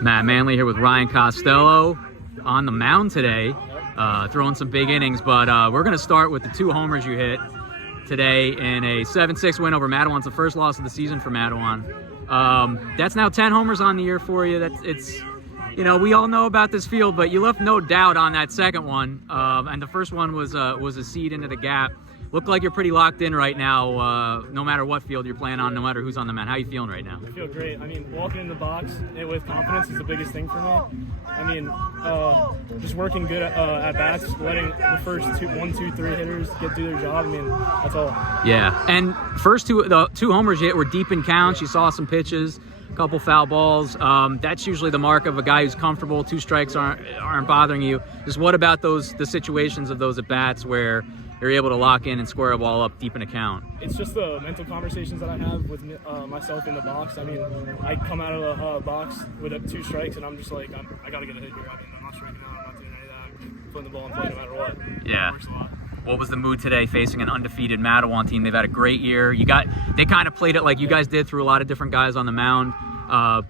Matt Manley here with Ryan Costello on the mound today, throwing some big innings, but we're going to start with the 2 homers you hit today in a 7-6 win over Matawan. It's the first loss of the season for Matawan. That's now 10 homers on the year for you. We all know about this field, but you left no doubt on that second one, and the first one was a seed into the gap. Look like you're pretty locked in right now, no matter what field you're playing on, no matter who's on the mound. How are you feeling right now? I feel great. I mean, walking in the box with confidence is the biggest thing for me. I mean, just working good at bats, letting the first 1, 2, 3 hitters get through their job. I mean, that's all. Yeah, and the 2 homers you hit were deep in counts. You saw some pitches, a couple foul balls. That's usually the mark of a guy who's comfortable. 2 strikes aren't bothering you. Just what about the situations of those at bats where you're able to lock in and square a ball up deep in a count? It's just the mental conversations that I have with myself in the box. I mean, I come out of a box with 2 strikes, and I'm just like, I got to get a hit here. I mean, I'm not striking out. I'm not doing any of that. I'm putting the ball in play no matter what. Yeah. It works a lot. What was the mood today facing an undefeated Matawan team? They've had a great year. They kind of played it like you guys did, through a lot of different guys on the mound.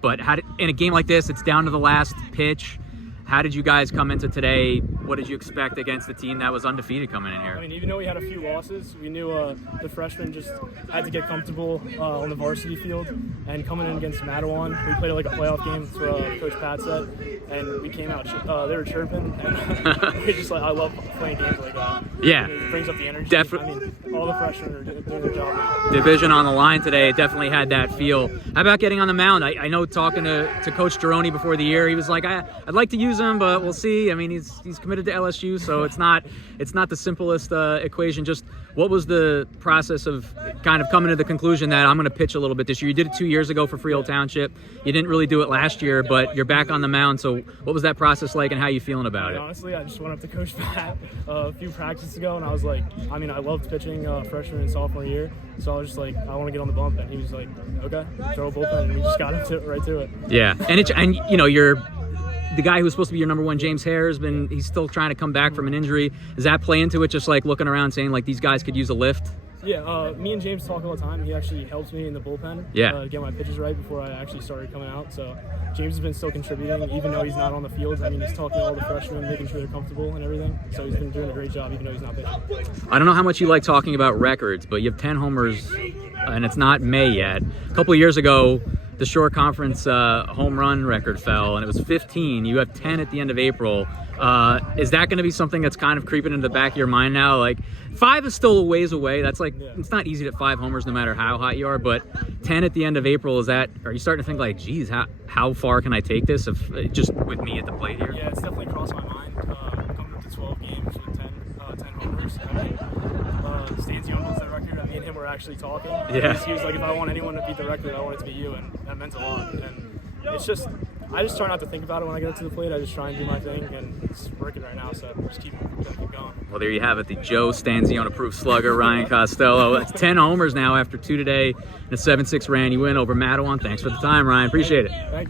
But in a game like this, it's down to the last pitch. How did you guys come into today? What did you expect against the team that was undefeated coming in here? I mean, even though we had a few losses, we knew the freshmen just had to get comfortable on the varsity field. And coming in against Matawan, we played like a playoff game, that's what Coach Pat said. And we came out, they were chirping. And we just I love playing games like that. Yeah. It brings up the energy. Definitely. I mean, all the freshmen are doing their job. Division on the line today, it definitely had that feel. How about getting on the mound? I know talking to Coach Ranney before the year, he was like, I'd like to use him, but we'll see. I mean, he's committed to LSU, so it's not the simplest equation. Just what was the process of kind of coming to the conclusion that I'm going to pitch a little bit this year? You did it 2 years ago for Freehold Township. You didn't really do it last year, but you're back on the mound. So what was that process like, and how are you feeling about it? Honestly, I just went up to Coach Pat a few practices ago, and I was like, I mean, I loved pitching freshman and sophomore year, so I was just like, I want to get on the bump, and he was like, okay, throw a bullpen, and we just got right to it. Yeah, and you're the guy who's supposed to be your number 1, James Hare, he's still trying to come back from an injury. Does that play into it, just like looking around saying like these guys could use a lift? Yeah, me and James talk all the time. He actually helps me in the bullpen to get my pitches right before I actually started coming out. So James has been still contributing, even though he's not on the field. I mean, he's talking to all the freshmen, making sure they're comfortable and everything. So he's been doing a great job, even though he's not pitching. I don't know how much you like talking about records, but you have 10 homers, and it's not May yet. A couple of years ago, the Shore Conference home run record fell, and it was 15. You have 10 at the end of April. Is that going to be something that's kind of creeping into the back of your mind now? Like, 5 is still a ways away. That's like, It's not easy to hit 5 homers no matter how hot you are, but 10 at the end of April, are you starting to think like, geez, how far can I take this if just with me at the plate here? Yeah, it's definitely crossed my mind. Coming up to 12 games with 10 homers. I mean, Stanzione holds that record. Me and him were actually talking. Yeah. He was like, if I want anyone to beat the record, I want it to be you, and that meant a lot. And it's just, I just try not to think about it when I get up to the plate. I just try and do my thing, and it's working right now, so just keep going. Well, there you have it, the Joe Stanzione-approved slugger, Ryan Costello. That's 10 homers now after 2 today, and a 7-6 Ranney win over Matawan. Thanks for the time, Ryan. Appreciate it. Thank you.